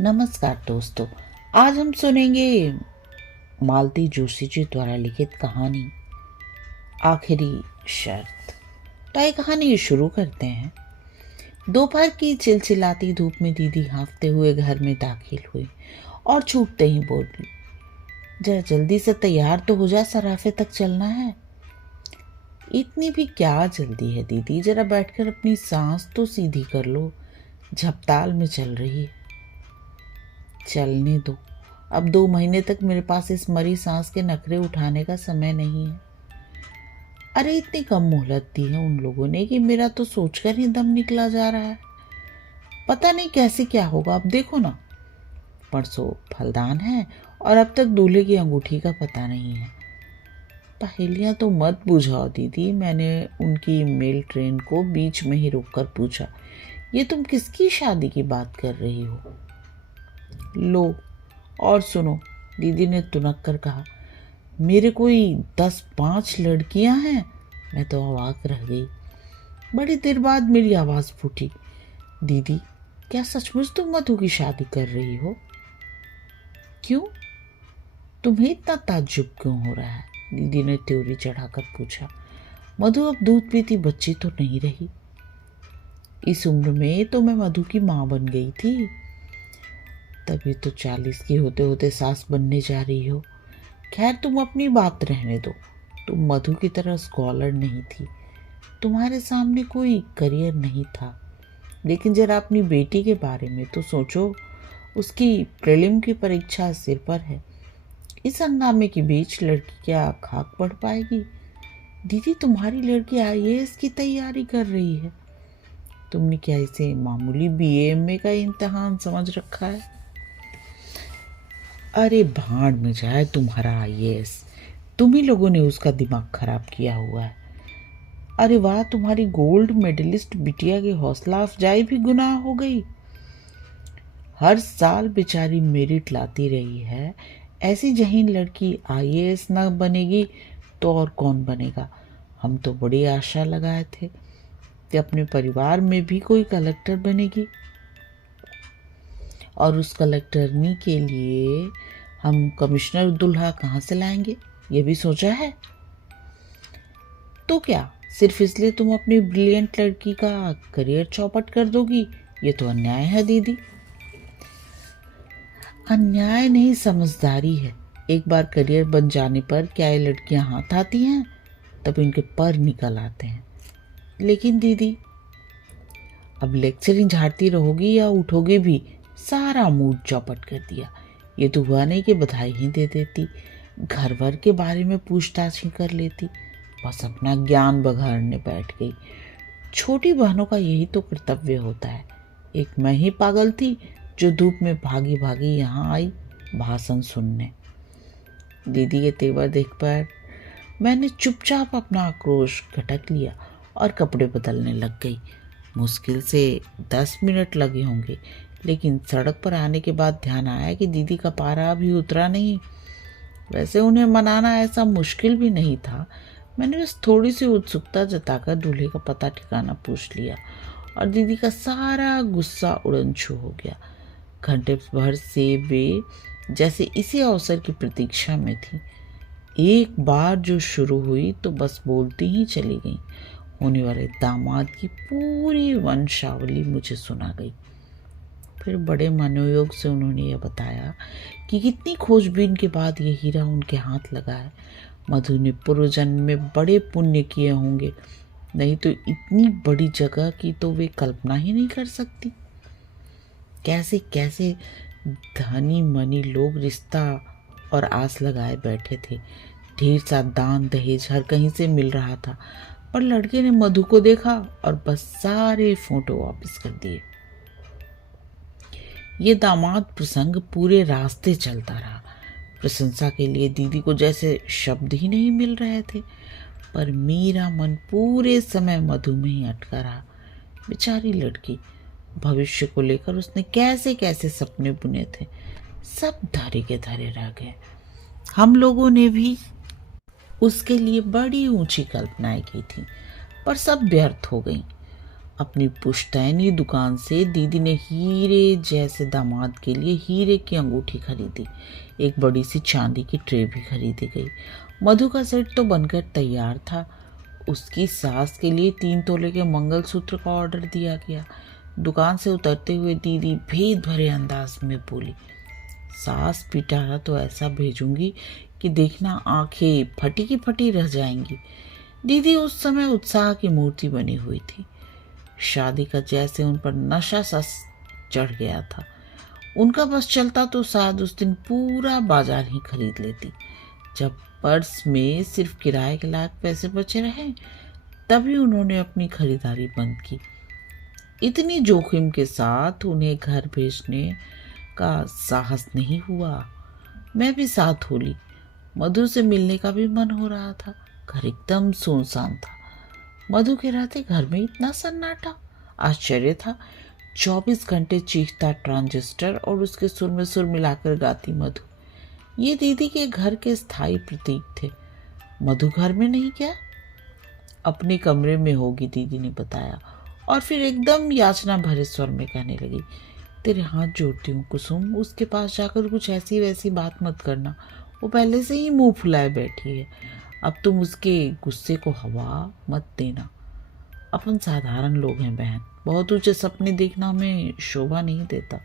नमस्कार दोस्तों। आज हम सुनेंगे मालती जोशी जी द्वारा लिखित कहानी आखिरी शर्त। तो ये कहानी शुरू करते हैं। दोपहर की चिलचिलाती धूप में दीदी हाँफते हुए घर में दाखिल हुई और छूटते ही बोली, जरा जल्दी से तैयार तो हो जा, सराफे तक चलना है। इतनी भी क्या जल्दी है दीदी, जरा बैठकर अपनी सांस तो सीधी कर लो, झपताल में चल रही है। चलने दो, अब 2 महीने तक मेरे पास इस मरी सांस के नखरे उठाने का समय नहीं है। अरे इतनी कम मोहलत दी है उन लोगों ने कि मेरा तो सोचकर ही दम निकला जा रहा है। पता नहीं कैसे क्या होगा, अब देखो ना, परसों फलदान है और अब तक दूल्हे की अंगूठी का पता नहीं है। पहेलियां तो मत बुझाओ दीदी, मैंने उनकी मेल ट्रेन को बीच में ही रोककर पूछा, ये तुम किसकी शादी की बात कर रही हो? लो और सुनो, दीदी ने तुनक कर कहा, मेरे कोई 10-5 लड़कियां हैं। मैं तो अवाक रह गई। बड़ी देर बाद मेरी आवाज फूटी, दीदी क्या सचमुच तुम मधु की शादी कर रही हो? क्यों, तुम्हें इतना ताज्जुब क्यों हो रहा है? दीदी ने त्योरी चढ़ाकर पूछा। मधु अब दूध पीती बच्ची तो नहीं रही। इस उम्र में तो मैं मधु की माँ बन गई थी। तभी तो 40 की होते होते सास बनने जा रही हो। खैर तुम अपनी बात रहने दो, तुम मधु की तरह स्कॉलर नहीं थी, तुम्हारे सामने कोई करियर नहीं था। लेकिन जरा अपनी बेटी के बारे में तो सोचो, उसकी प्रीलिम की परीक्षा सिर पर है। इस हंगामे के बीच लड़की क्या खाक पढ़ पाएगी? दीदी तुम्हारी लड़की आईएएस की तैयारी कर रही है। तुमने क्या इसे मामूली बीए का इम्तिहान समझ रखा है? अरे भाड़ में जाए तुम्हारा आईएएस, तुम ही लोगों ने उसका दिमाग खराब किया हुआ है। अरे वाह, तुम्हारी गोल्ड मेडलिस्ट बिटिया की हौसला अफजाई भी गुनाह हो गई। हर साल बेचारी मेरिट लाती रही है, ऐसी जहीन लड़की आईएएस ना बनेगी तो और कौन बनेगा? हम तो बड़ी आशा लगाए थे कि अपने परिवार में भी कोई कलेक्टर बनेगी, और उस कलेक्टरनी के लिए हम कमिश्नर दुल्हा कहाँ से लाएंगे, ये भी सोचा है? तो क्या सिर्फ इसलिए तुम अपनी ब्रिलियंट लड़की का करियर चौपट कर दोगी? ये तो अन्याय है दीदी। अन्याय नहीं, समझदारी है। एक बार करियर बन जाने पर क्या ये लड़कियां हाथ आती हैं? तब इनके पर निकल आते हैं। लेकिन दीदी, अब लेक्चरिंग झाड़ती रहोगी या उठोगी भी? सारा मूड चौपट कर दिया। ये तो हुआ नहीं कि बधाई ही दे देती, घर भर के बारे में पूछताछ ही कर लेती। बस अपना ज्ञान बघाड़ने बैठ गई। छोटी बहनों का यही तो कर्तव्य होता है। एक मैं ही पागल थी जो धूप में भागी भागी यहाँ आई भाषण सुनने। दीदी के तेवर देख कर मैंने चुपचाप अपना आक्रोश घटक लिया और कपड़े बदलने लग गई। मुश्किल से 10 मिनट लगे होंगे, लेकिन सड़क पर आने के बाद ध्यान आया कि दीदी का पारा अभी उतरा नहीं। वैसे उन्हें मनाना ऐसा मुश्किल भी नहीं था। मैंने बस थोड़ी सी उत्सुकता जताकर दूल्हे का पता ठिकाना पूछ लिया और दीदी का सारा गुस्सा उड़न छू हो गया। घंटे भर से वे जैसे इसी अवसर की प्रतीक्षा में थी। एक बार जो शुरू हुई तो बस बोलती ही चली गई। होने वाले दामाद की पूरी वंशावली मुझे सुना गई। फिर बड़े मनोयोग से उन्होंने यह बताया कि कितनी खोजबीन के बाद ये हीरा उनके हाथ लगा है। मधु ने पूर्व जन्म में बड़े पुण्य किए होंगे, नहीं तो इतनी बड़ी जगह की तो वे कल्पना ही नहीं कर सकती। कैसे कैसे धनी मनी लोग रिश्ता और आस लगाए बैठे थे। ढेर सा दान दहेज हर कहीं से मिल रहा था, पर लड़के ने मधु को देखा और बस सारे फोटो वापस कर दिए। ये दामाद प्रसंग पूरे रास्ते चलता रहा। प्रशंसा के लिए दीदी को जैसे शब्द ही नहीं मिल रहे थे, पर मेरा मन पूरे समय मधु में ही अटका रहा। बेचारी लड़की, भविष्य को लेकर उसने कैसे कैसे सपने बुने थे, सब धरे के धरे रह गए। हम लोगों ने भी उसके लिए बड़ी ऊंची कल्पनाएं की थी, पर सब व्यर्थ हो गई। अपनी पुश्तैनी दुकान से दीदी ने हीरे जैसे दामाद के लिए हीरे की अंगूठी खरीदी। एक बड़ी सी चांदी की ट्रे भी खरीदी गई। मधु का सेट तो बनकर तैयार था। उसकी सास के लिए 3 तोले के मंगलसूत्र का ऑर्डर दिया गया। दुकान से उतरते हुए दीदी भेद भरे अंदाज में बोली, सास पिटारा तो ऐसा भेजूंगी कि देखना आंखें फटी की फटी रह जाएंगी। दीदी उस समय उत्साह की मूर्ति बनी हुई थी। शादी का जैसे उन पर नशा सा चढ़ गया था। उनका बस चलता तो शायद उस दिन पूरा बाजार ही खरीद लेती। जब पर्स में सिर्फ किराए के लायक पैसे बचे रहे तभी उन्होंने अपनी खरीदारी बंद की। इतनी जोखिम के साथ उन्हें घर भेजने का साहस नहीं हुआ। मैं भी साथ हो ली। मधु से मिलने का भी मन हो रहा था। घर एकदम सुनसान था। मधु के रहते घर में इतना सन्नाटा, आश्चर्य था। 24 घंटे चीखता ट्रांजिस्टर और उसके सुर में सुर मिलाकर गाती मधु। ये दीदी के घर के स्थायी प्रतीक थे। मधु घर में नहीं क्या? अपने कमरे में होगी, दीदी ने बताया और फिर एकदम याचना भरे स्वर में कहने लगी, तेरे हाथ जोड़ती हूँ कुसुम, उसके पास जाकर कुछ ऐसी वैसी बात मत करना। वो पहले से ही मुंह फुलाए बैठी है। अब तुम उसके गुस्से को हवा मत देना। अपन साधारण लोग हैं बहन, बहुत ऊंचे सपने देखना हमें शोभा नहीं देता।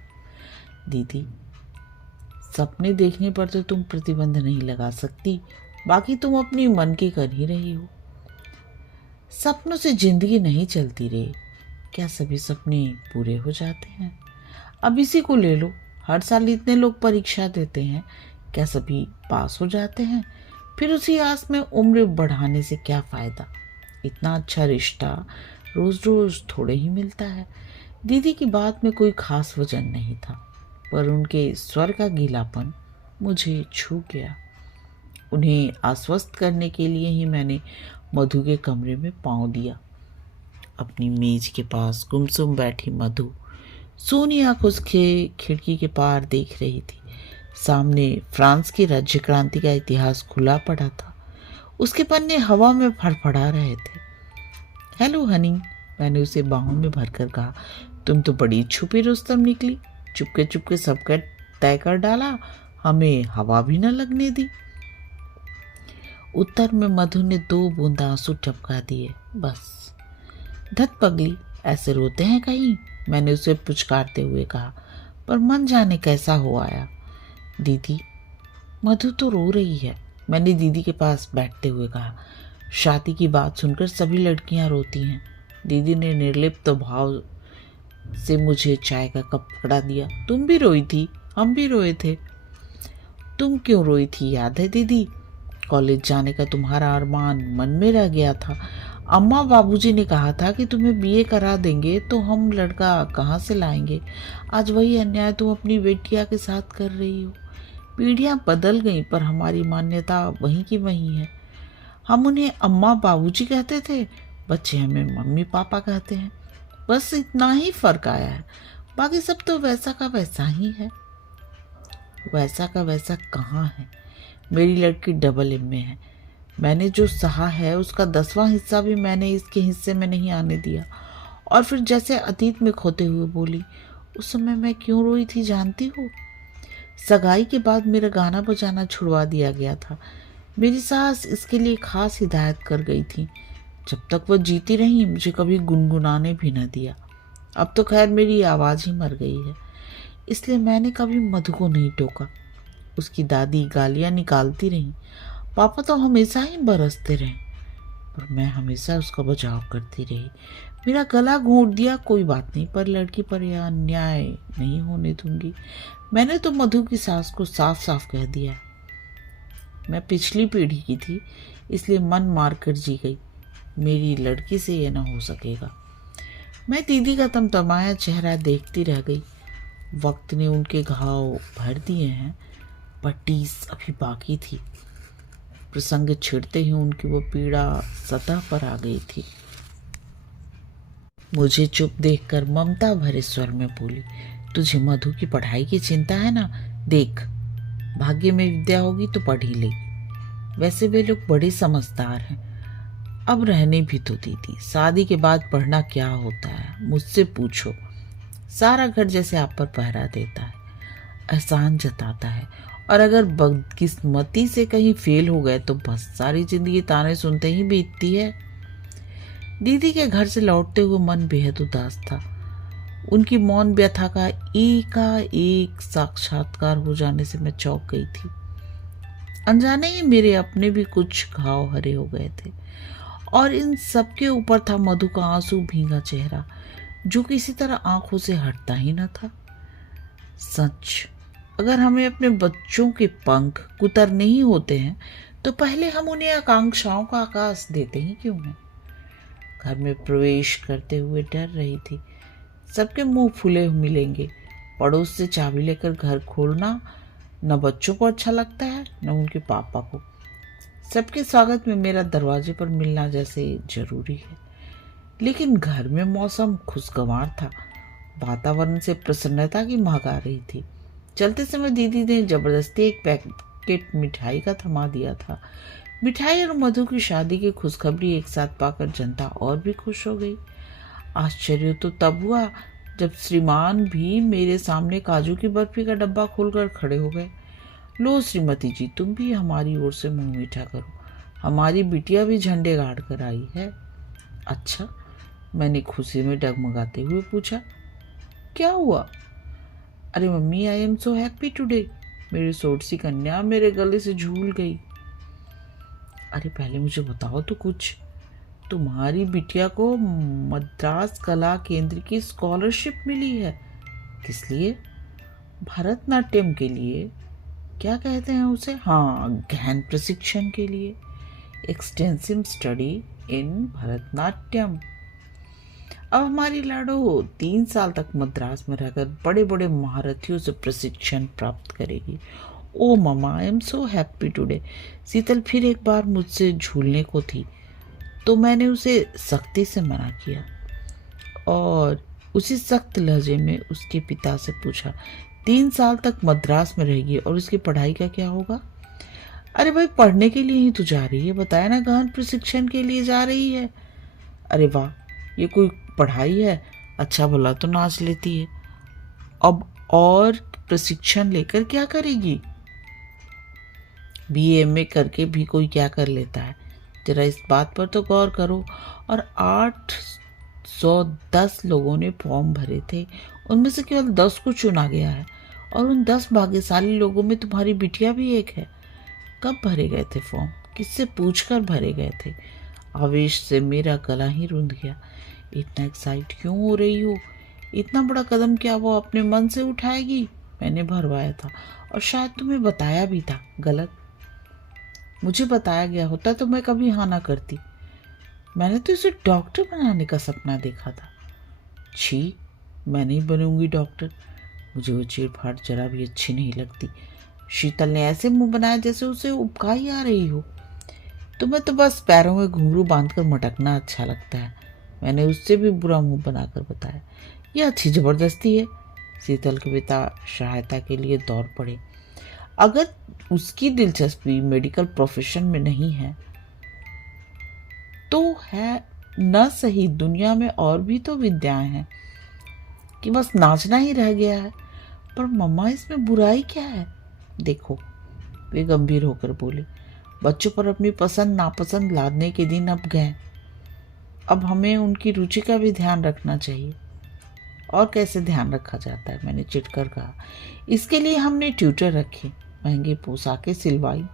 दीदी, सपने देखने पर तो तुम प्रतिबंध नहीं लगा सकती, बाकी तुम अपनी मन की कर ही रही हो। सपनों से जिंदगी नहीं चलती रे। क्या सभी सपने पूरे हो जाते हैं? अब इसी को ले लो, हर साल इतने लोग परीक्षा देते हैं, क्या सभी पास हो जाते हैं? फिर उसी आस में उम्र बढ़ाने से क्या फायदा? इतना अच्छा रिश्ता रोज रोज थोड़े ही मिलता है। दीदी की बात में कोई खास वजन नहीं था, पर उनके स्वर का गीलापन मुझे छू गया। उन्हें आश्वस्त करने के लिए ही मैंने मधु के कमरे में पांव दिया। अपनी मेज के पास गुमसुम बैठी मधु सोनी आंखों से खिड़की के पार देख रही थी। सामने फ्रांस की राज्य क्रांति का इतिहास खुला पड़ा था। उसके पन्ने हवा में फड़फड़ा रहे थे। हेलो हनी, मैंने उसे बाहों में भरकर कहा, तुम तो बड़ी छुपी रुस्तम निकली। चुपके चुपके सबका तय कर डाला, हमें हवा भी न लगने दी। उत्तर में मधु ने 2 बूंद आंसू टपका दिए। बस। धत पगली, ऐसे रोते हैं कहीं? मैंने उसे पुचकारते हुए कहा, पर मन जाने कैसा हो आया। दीदी, मधु तो रो रही है, मैंने दीदी के पास बैठते हुए कहा। शादी की बात सुनकर सभी लड़कियां रोती हैं। दीदी ने निर्लिप्त भाव से मुझे चाय का कप पकड़ा दिया। तुम भी रोई थी, हम भी रोए थे। तुम क्यों रोई थी याद है दीदी? कॉलेज जाने का तुम्हारा अरमान मन में रह गया था। अम्मा बाबूजी ने कहा था कि तुम्हें बीए करा देंगे तो हम लड़का कहाँ से लाएंगे। आज वही अन्याय तुम अपनी बेटिया के साथ कर रही हो। पीढ़ियाँ बदल गई पर हमारी मान्यता वहीं की वहीं है। हम उन्हें अम्मा बाबूजी कहते थे, बच्चे हमें मम्मी पापा कहते हैं। बस इतना ही फर्क आया है, बाकी सब तो वैसा का वैसा ही है। वैसा का वैसा कहाँ है? मेरी लड़की डबल एम में है। मैंने जो सहा है उसका 10वां हिस्सा भी मैंने इसके हिस्से में नहीं आने दिया। और फिर जैसे अतीत में खोते हुए बोली, उस समय मैं क्यों रोई थी जानती हो? सगाई के बाद मेरा गाना बजाना छुड़वा दिया गया था। मेरी सास इसके लिए खास हिदायत कर गई थी। जब तक वह जीती रही मुझे कभी गुनगुनाने भी न दिया। अब तो खैर मेरी आवाज़ ही मर गई है, इसलिए मैंने कभी मधु को नहीं टोका। उसकी दादी गालियाँ निकालती रहीं, पापा तो हमेशा ही बरसते रहे, पर मैं हमेशा उसका बचाव करती रही। मेरा गला घोंट दिया कोई बात नहीं, पर लड़की पर यह अन्याय नहीं होने दूंगी। मैंने तो मधु की सास को साफ साफ कह दिया है। मैं पिछली पीढ़ी की थी, इसलिए मन मार कर जी गई। मेरी लड़की से ये ना हो सकेगा। मैं दीदी का तमतमाया चेहरा देखती रह गई। वक्त ने उनके घाव भर दिए हैं, पट्टीस अभी बाकी थी। प्रसंग छिड़ते ही उनकी वो पीड़ा सतह पर आ गई थी। मुझे चुप देखकर ममता भरे स्वर में बोली, तुझे मधु की पढ़ाई की चिंता है ना? देख, भाग्य में विद्या होगी तो पढ़ ही लेगी। वैसे वे लोग बड़े समझदार हैं। अब रहने भी तो दीदी, शादी के बाद पढ़ना क्या होता है मुझसे पूछो। सारा घर जैसे आप पर पहरा देता है, एहसान जताता है, और अगर बदकिस्मती से कहीं फेल हो गए तो बस सारी जिंदगी ताने सुनते ही बीतती है। दीदी के घर से लौटते हुए मन बेहद उदास था। उनकी मौन व्यथा का एक साक्षात्कार हो जाने से मैं चौंक गई थी। अनजाने ही मेरे अपने भी कुछ घाव हरे हो गए थे, और इन सबके ऊपर था मधु का आंसू भींगा चेहरा, जो किसी तरह आंखों से हटता ही न था। सच, अगर हमें अपने बच्चों के पंख कुतरने ही होते हैं तो पहले हम उन्हें आकांक्षाओं का आकाश देते ही क्यों हैं। घर में प्रवेश करते हुए डर रही थी, सबके मुंह फुले मिलेंगे। पड़ोस से चाबी लेकर घर खोलना न बच्चों को अच्छा लगता है न उनके पापा को। सबके स्वागत में मेरा दरवाजे पर मिलना जैसे जरूरी है। लेकिन घर में मौसम खुशगवार था, वातावरण से प्रसन्नता की महक आ रही थी। चलते समय दीदी ने जबरदस्ती एक पैकेट मिठाई का थमा दिया था। मिठाई और मधु की शादी की खुशखबरी एक साथ पाकर जनता और भी खुश हो गई। आश्चर्य तो तब हुआ जब श्रीमान भी मेरे सामने काजू की बर्फी का डब्बा खोलकर खड़े हो गए। लो श्रीमती जी, तुम भी हमारी ओर से मुंह मीठा करो, हमारी बिटिया भी झंडे गाड़ कर आई है। अच्छा, मैंने खुशी में डगमगाते हुए पूछा, क्या हुआ? अरे mummy, I am so happy today. मेरी सोटसी कन्या मेरे गले से झूल गई। अरे पहले मुझे बताओ तो कुछ, तुम्हारी बिटिया को मद्रास कला केंद्र की स्कॉलरशिप मिली है। किस लिए? भरतनाट्यम के लिए। क्या कहते हैं उसे? हाँ, गहन प्रशिक्षण के लिए, एक्सटेंसिव स्टडी इन भरतनाट्यम। अब हमारी लाडो 3 साल तक मद्रास में रहकर बड़े बड़े महारथियों से प्रशिक्षण प्राप्त करेगी। Oh mama, I am so happy today. Sheetal फिर एक बार मुझसे झूलने को थी तो मैंने उसे सख्ती से मना किया और उसी सख्त लहजे में उसके पिता से पूछा, 3 साल तक मद्रास में रहेगी और उसकी पढ़ाई का क्या होगा? अरे भाई, पढ़ने के लिए ही तो जा रही है, बताया ना, गहन प्रशिक्षण के लिए जा रही है। अरे वाह, ये कोई पढ़ाई है? अच्छा भला तो नाच लेती है। अब और प्रशिक्षण लेकर क्या करेगी? BA MA करके भी कोई क्या कर लेता है, जरा इस बात पर तो गौर करो। और 810 लोगों ने फॉर्म भरे थे, उनमें से केवल 10 को चुना गया है, और उन 10 भाग्यशाली लोगों में तुम्हारी बिटिया भी एक है। कब भरे गए थे फॉर्म? किससे पूछकर भरे गए थे? आवेश से मेरा गला ही रुंध गया। इतना एक्साइट क्यों हो रही हो? इतना बड़ा कदम क्या वो अपने मन से उठाएगी? मैंने भरवाया था और शायद तुम्हें बताया भी था। गलत? मुझे बताया गया होता तो मैं कभी हाँ ना करती। मैंने तो इसे डॉक्टर बनाने का सपना देखा था। छी, मैं नहीं बनूंगी डॉक्टर। मुझे वो चीरफाड़ जरा भी अच्छी नहीं लगती। शीतल ने ऐसे मुंह बनाया जैसे उसे उबका ही आ रही हो। तुम्हें तो बस पैरों में घुंघरू बांधकर मटकना अच्छा लगता है, मैंने उससे भी बुरा मुंह बनाकर बताया। यह अच्छी जबरदस्ती है। शीतल के पिता सहायता के लिए दौड़ पड़े। अगर उसकी दिलचस्पी मेडिकल प्रोफेशन में नहीं है तो है न सही, दुनिया में और भी तो विद्याएं हैं कि बस नाचना ही रह गया है। पर मम्मा, इसमें बुराई क्या है? देखो, वे गंभीर होकर बोले, बच्चों पर अपनी पसंद नापसंद लादने के दिन अब गए। अब हमें उनकी रुचि का भी ध्यान रखना चाहिए। और कैसे ध्यान रखा जाता है? मैंने चिढ़कर कहा। इसके लिए हमने ट्यूटर रखे, महंगी पोशाकें सिलवाई,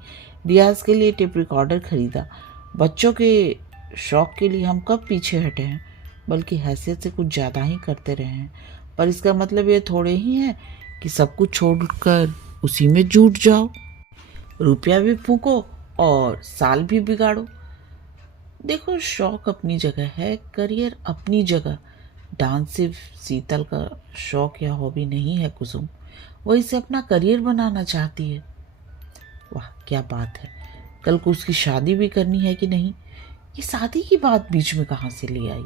रियाज के लिए टेप रिकॉर्डर खरीदा। बच्चों के शौक के लिए हम कब पीछे हटे हैं, बल्कि हैसियत से कुछ ज़्यादा ही करते रहे हैं। पर इसका मतलब ये थोड़े ही है कि सब कुछ छोड़कर उसी में जुट जाओ, रुपया भी फूको और साल भी बिगाड़ो। देखो, शौक अपनी जगह है, करियर अपनी जगह। डांस सिर्फ शीतल का शौक या हॉबी नहीं है कुसुम, वो इसे अपना करियर बनाना चाहती है। वाह, क्या बात है। कल को उसकी शादी भी करनी है कि नहीं? ये शादी की बात बीच में कहाँ से ले आई?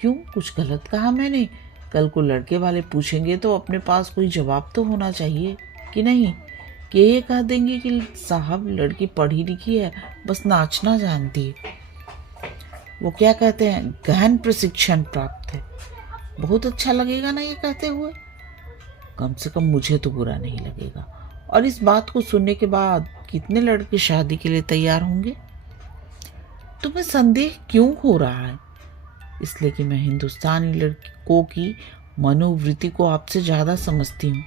क्यों, कुछ गलत कहा मैंने? कल को लड़के वाले पूछेंगे तो अपने पास कोई जवाब तो होना चाहिए कि नहीं, कि ये कह देंगे कि साहब लड़की पढ़ी लिखी है, बस नाचना जानती है। वो क्या कहते हैं, गहन प्रशिक्षण प्राप्त है। बहुत अच्छा लगेगा ना ये कहते हुए? कम से कम मुझे तो बुरा नहीं लगेगा। और इस बात को सुनने के बाद कितने लड़के शादी के लिए तैयार होंगे? तुम्हें संदेह क्यों हो रहा है? इसलिए कि मैं हिंदुस्तानी लड़कों की मनोवृत्ति को आपसे ज़्यादा समझती हूँ।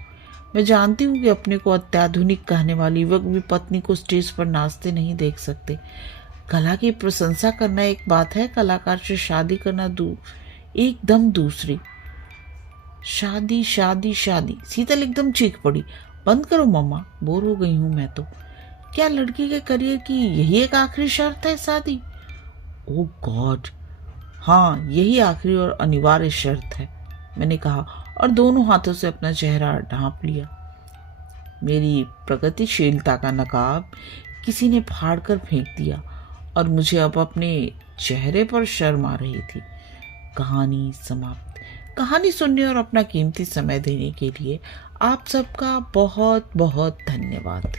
मैं जानती हूँ कि अपने को अत्याधुनिक कहने वाले युवक भी पत्नी को स्टेज पर नाचते नहीं देख सकते। कला की प्रशंसा करना एक बात है, कलाकार से शादी करना एकदम दूसरी। शादी शादी शादी, शीतल एकदम चीख पड़ी। बंद करो मम्मा, बोर हो गई हूं मैं तो। क्या लड़की के करियर की यही एक आखिरी शर्त है, शादी? ओह गॉड, हाँ यही आखिरी और अनिवार्य शर्त है, मैंने कहा और दोनों हाथों से अपना चेहरा ढांप लिया। मेरी प्रगतिशीलता का नकाब किसी ने फाड़ कर फेंक दिया और मुझे अब अपने चेहरे पर शर्म आ रही थी। कहानी समाप्त। कहानी सुनने और अपना कीमती समय देने के लिए आप सबका बहुत बहुत धन्यवाद।